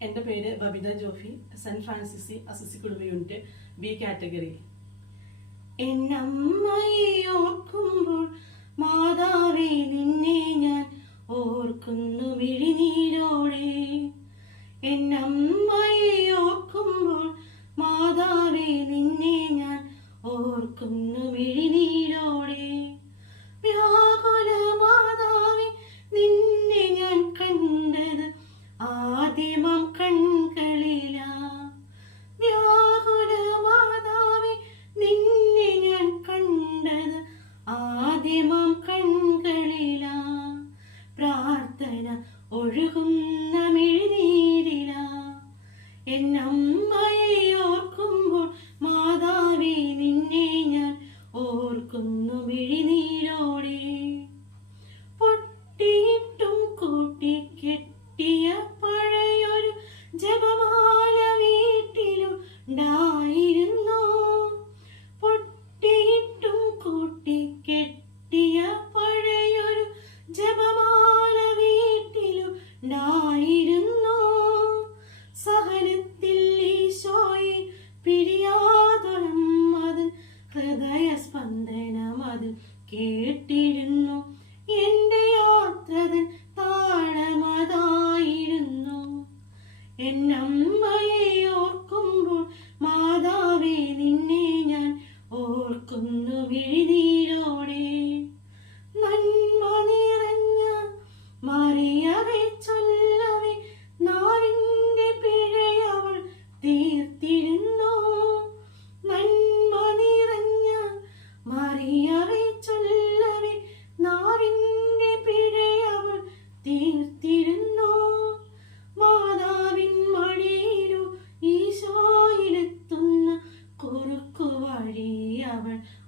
എന്റെ പേര് Babitha Jofi Saint Francis Assisi കുടുംബ യൂണിറ്റ് ബി കാറ്റഗറി എന്നമ്മയെ ഓർക്കുമ്പോൾ മാതാവേ നിന്നെ ഞാൻ ഓർക്കുന്നു മിഴിനീരോടെ എന്നമ്മയെ എന്നമ്മയെ ഓർക്കുമ്പോൾ മാതാവേ നിന്നെ ഞാൻ ഓർക്കുന്നു വിഴിനീരോടെ. പൊട്ടിയിട്ടും കൂട്ടി കെട്ടിയ പഴയൊരു ജപമാല വീട്ടിലുണ്ടായിരുന്നു. പൊട്ടിയിട്ടും കൂട്ടി കെട്ടിയ പഴയൊരു ജപ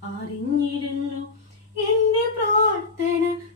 അറിഞ്ഞിരുന്നു. എന്റെ പ്രാർത്ഥന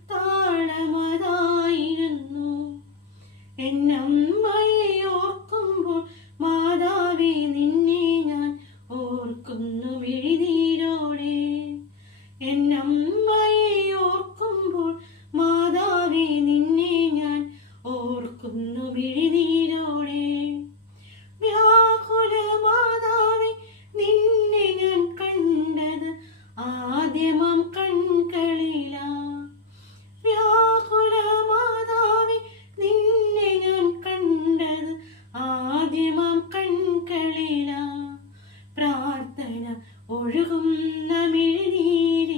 കൺകളില പ്രാർത്ഥന ഒഴുകുന്ന മിഴിനീര്